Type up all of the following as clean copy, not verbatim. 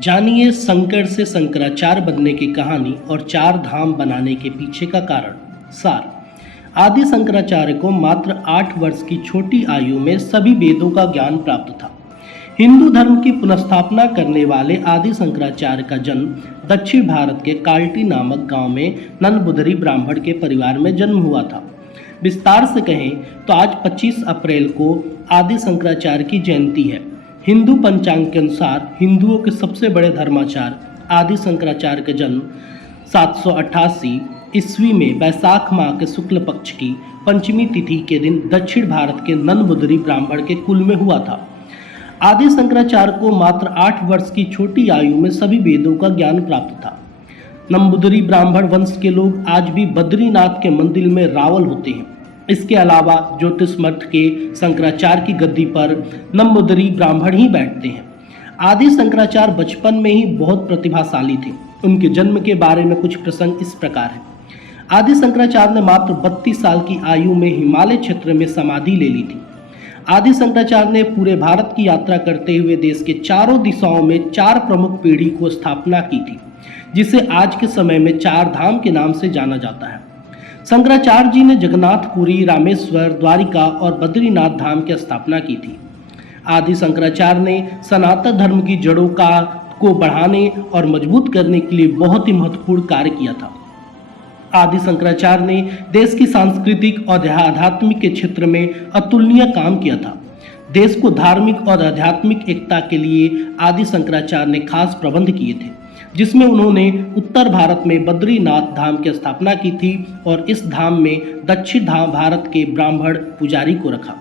जानिए संकर से शंकराचार्य बनने की कहानी और चार धाम बनाने के पीछे का कारण। सार। आदि शंकराचार्य को मात्र 8 वर्ष की छोटी आयु में सभी वेदों का ज्ञान प्राप्त था। हिंदू धर्म की पुनर्स्थापना करने वाले आदि शंकराचार्य का जन्म दक्षिण भारत के काल्टी नामक गांव में नंदबुदरी ब्राह्मण के परिवार में जन्म हुआ था। विस्तार से कहें तो आज 25 अप्रैल को आदि शंकराचार्य की जयंती है। हिंदू पंचांग के अनुसार हिंदुओं के सबसे बड़े धर्माचार्य आदि शंकराचार्य का जन्म 788 ईस्वी में वैशाख माह के शुक्ल पक्ष की पंचमी तिथि के दिन दक्षिण भारत के नंदबुदरी ब्राह्मण के कुल में हुआ था। आदि शंकराचार्य को मात्र 8 वर्ष की छोटी आयु में सभी वेदों का ज्ञान प्राप्त था। नंबुदरी ब्राह्मण वंश के लोग आज भी बद्रीनाथ के मंदिर में रावल होते हैं। इसके अलावा ज्योतिष मठ के शंकराचार्य की गद्दी पर नंबुदरी ब्राह्मण ही बैठते हैं। आदि शंकराचार्य बचपन में ही बहुत प्रतिभाशाली थे। उनके जन्म के बारे में कुछ प्रसंग इस प्रकार है। आदि शंकराचार्य ने मात्र 32 साल की आयु में हिमालय क्षेत्र में समाधि ले ली थी। आदि शंकराचार्य ने पूरे भारत की यात्रा करते हुए देश के चारों दिशाओं में 4 प्रमुख पीढ़ी को स्थापना की थी, जिसे आज के समय में 4 धाम के नाम से जाना जाता है। शंकराचार्य जी ने जगन्नाथपुरी, रामेश्वर, द्वारिका और बद्रीनाथ धाम की स्थापना की थी। आदि शंकराचार्य ने सनातन धर्म की जड़ों को बढ़ाने और मजबूत करने के लिए बहुत ही महत्वपूर्ण कार्य किया था। आदि शंकराचार्य ने देश की सांस्कृतिक और आध्यात्मिक के क्षेत्र में अतुलनीय काम किया था। देश को धार्मिक और आध्यात्मिक एकता के लिए आदि शंकराचार्य ने खास प्रबंध किए थे, जिसमें उन्होंने उत्तर भारत में बद्रीनाथ धाम की स्थापना की थी और इस धाम में दक्षिण भारत के ब्राह्मण पुजारी को रखा।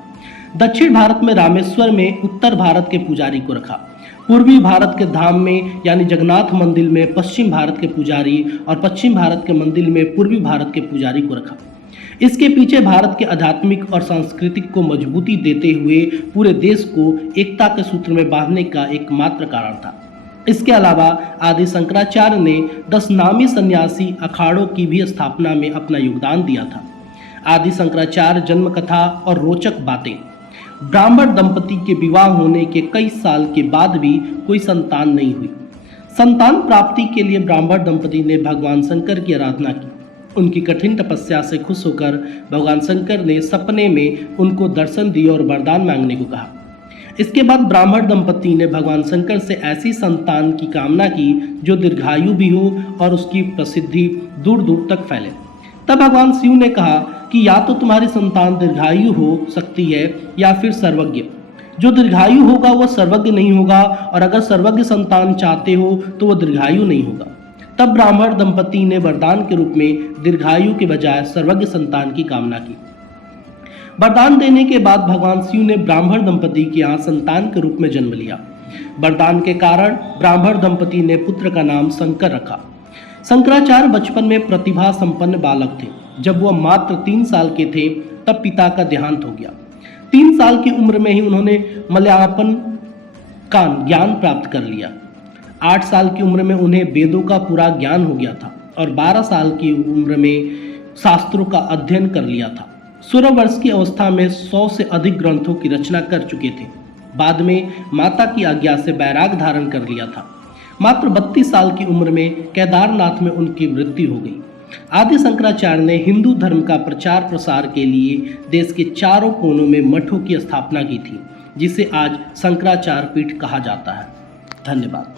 दक्षिण भारत में रामेश्वर में उत्तर भारत के पुजारी को रखा। पूर्वी भारत के धाम में यानी जगन्नाथ मंदिर में पश्चिम भारत के पुजारी और पश्चिम भारत के मंदिर में पूर्वी भारत के पुजारी को रखा। इसके पीछे भारत के आध्यात्मिक और सांस्कृतिक को मजबूती देते हुए पूरे देश को एकता के सूत्र में बांधने का एकमात्र कारण था। इसके अलावा आदि शंकराचार्य ने 10 नामी सन्यासी अखाड़ों की भी स्थापना में अपना योगदान दिया था। आदि शंकराचार्य जन्म कथा और रोचक बातें। ब्राह्मण दंपति के विवाह होने के कई साल के बाद भी कोई संतान नहीं हुई। संतान प्राप्ति के लिए ब्राह्मण दंपति ने भगवान शंकर की आराधना की। उनकी कठिन तपस्या से खुश होकर भगवान शंकर ने सपने में उनको दर्शन दिए और वरदान मांगने को कहा। इसके बाद ब्राह्मण दंपति ने भगवान शंकर से ऐसी संतान की कामना की जो दीर्घायु भी हो और उसकी प्रसिद्धि दूर दूर तक फैले। तब भगवान शिव ने कहा कि या तो तुम्हारी संतान दीर्घायु हो सकती है या फिर सर्वज्ञ। जो दीर्घायु होगा वह सर्वज्ञ नहीं होगा, और अगर सर्वज्ञ संतान चाहते हो तो वह दीर्घायु नहीं होगा। तब ब्राह्मण दंपति ने वरदान के रूप में दीर्घायु के बजाय सर्वज्ञ संतान की कामना की। वरदान देने के बाद भगवान शिव ने ब्राह्मण दंपति के यहाँ संतान के रूप में जन्म लिया। वरदान के कारण ब्राह्मण दंपति ने पुत्र का नाम शंकर रखा। शंकराचार्य बचपन में प्रतिभा संपन्न बालक थे। जब वह मात्र 3 साल के थे तब पिता का देहांत हो गया। 3 साल की उम्र में ही उन्होंने मलयापन का ज्ञान प्राप्त कर लिया। 8 साल की उम्र में उन्हें वेदों का पूरा ज्ञान हो गया था और 12 साल की उम्र में शास्त्रों का अध्ययन कर लिया था। 16 वर्ष की अवस्था में 100 से अधिक ग्रंथों की रचना कर चुके थे। बाद में माता की आज्ञा से वैराग धारण कर लिया था। मात्र 32 साल की उम्र में केदारनाथ में उनकी मृत्यु हो गई। आदि शंकराचार्य ने हिंदू धर्म का प्रचार प्रसार के लिए देश के चारों कोनों में मठों की स्थापना की थी, जिसे आज शंकराचार्य पीठ कहा जाता है। धन्यवाद।